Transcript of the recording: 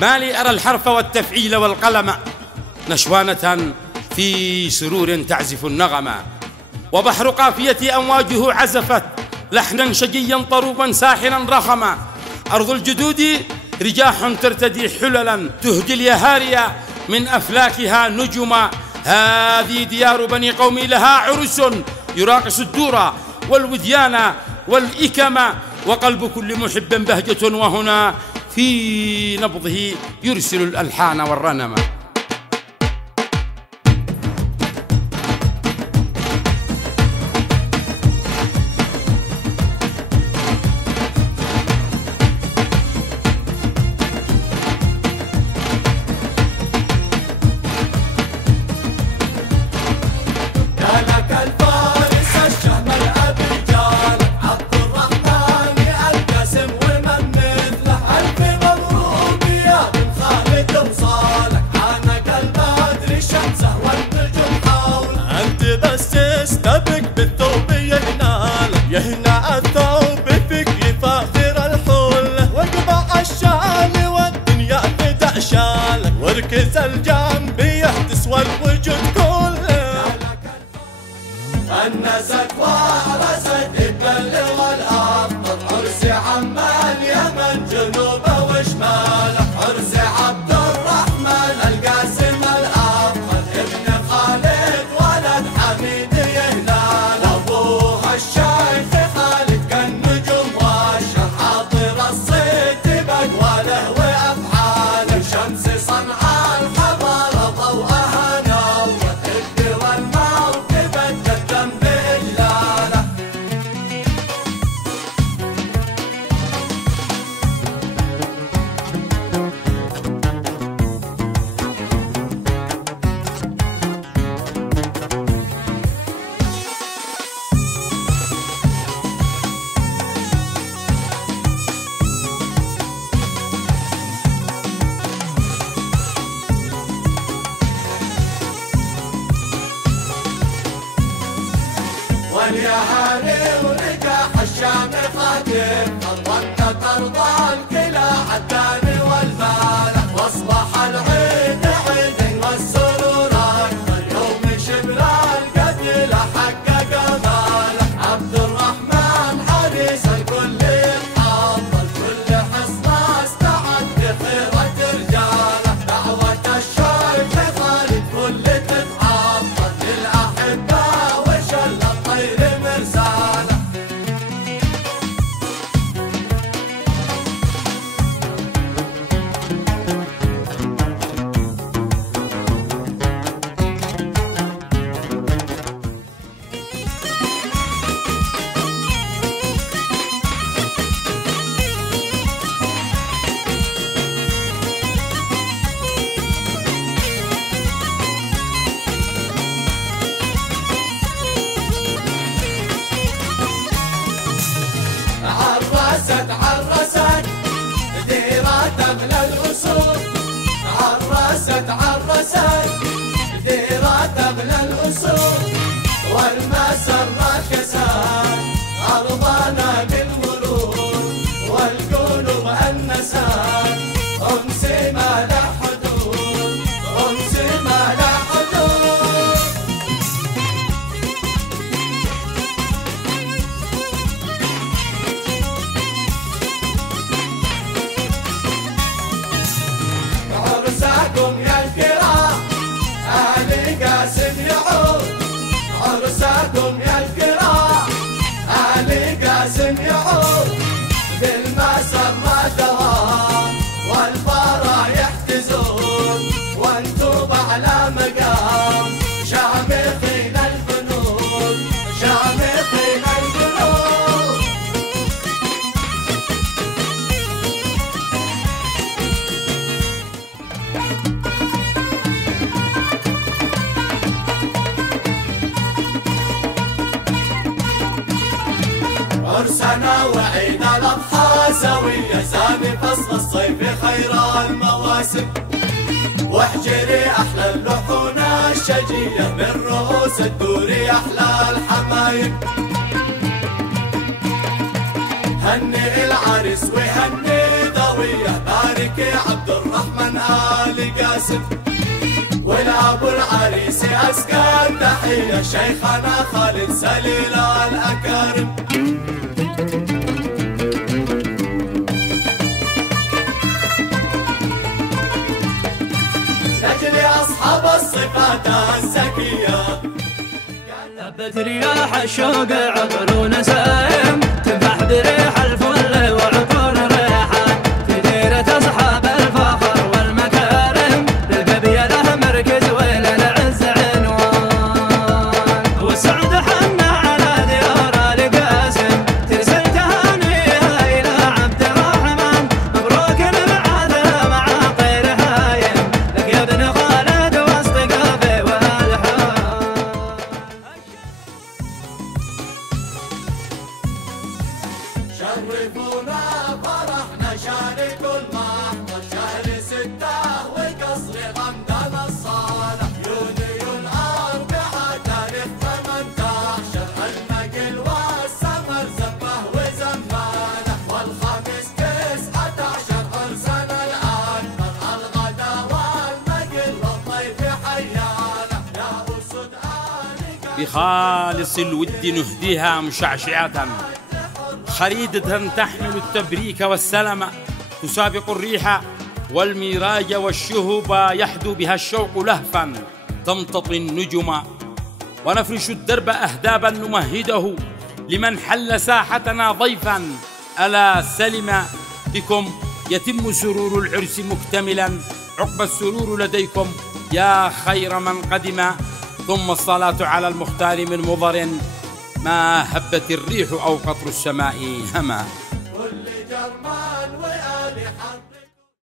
ما لي أرى الحرف والتفعيل والقلم نشوانة في سرور تعزف النغمة، وبحر قافيتي أمواجه عزفت لحنا شجيا طروبا ساحرا رخما. أرض الجدود رجاح ترتدي حللا تهدي اليهاريا من أفلاكها نجما. هذه ديار بني قومي لها عرس يراقص الدور والوديان والإكما، وقلب كل محب بهجة وهنا في نبضه يرسل الألحان والرنم. يهنى الثوب فيك يفاخر الحلة، واقبع الشال والدنيا تدع شالك، واركز الجنبية تسوى الوجود كله. النست وعرست البل والأفضل، عرس عمان اليمن جنوبه وشماله، عرس عبد الرحمن القاسم الأفضل، ابن خالد ولد حميد يهلال، أبوها الشيخ خالد كالنجوم والشمس، حاضر الصيد بأقواله وأفعاله، شمس صنعاء الحضارة ضوءها نورت الدوى الموكبة جدا بإجلاله. واليهاري ورقاح الشام خاتم، قربت ترضى الكلا عداني والفالح، واصبح العيد عيد والسرور اكبر، يوم شبل القتل حقق ماله، عبد الرحمن حريص الكل يتحضر، كل حصن استعد بخيرة رجاله، دعوة الشيخ خالد كل تتحضر، للأحبة وشل الطير مرساله. عرست ديرة من الأسود، عرست ديرة من الأسود، والمسرات كساد أرضنا بالورود، والقلوب النساد أنسي ما لا حدود، أنسي ما لا حدود. عرساكم يا الكرام آل قاسم يعود، عرساكم يا الكرام آل قاسم يعود، بالمسرة دوام والفرايح تزول، وانتم على مقام شامخين الفنون، شامخين الفنون. عرسنا وعيد الأضحى سوية، سامي فصل الصيف خير المواسم، واحجري أحلى اللحون الشجية، من رؤوس الدور أحلى الحمايم. هني العرس وهني ضوية، بارك يا عبد الرحمن المواسم. والابو العريس اسكى التحيه شيخنا خالد سليل الاكارم. نجلي اصحاب الصفات الزكيه هبت رياح الشوق عطر ونسايم تنفح بريح الفل وعطور ريحان في ديرة أصحاب الفخر والمكارم للقبيلة مركز وللعز عنوان. والسعد حنا على ديار القاسم ترسل تهانيها إلى عبد الرحمن. مبروك البعثة مع طير هايم لك يا ابن خالد وسط قافي والحان. شرفونا فرحنا شارك المحضر شهر 6 وقصر غمدان الصالح يونيو الأربعاء تاريخ 18 المقل والسمر زبه وزمانه والخميس 19 عرسنا الأكبر الغدا والمقل والضيف حيانا يا أسد آل بخالص الود نهديها مشعشعة خريدة تحمل التبريك والسلام تسابق الريح والميراج والشهب يحدو بها الشوق لهفا تمتطي النجم ونفرش الدرب أهدابا نمهده لمن حل ساحتنا ضيفا. ألا سلم بكم يتم سرور العرس مكتملا عقب السرور لديكم يا خير من قدم. ثم الصلاة على المختار من مضر ما هبت الريح أو قطر السماء هما.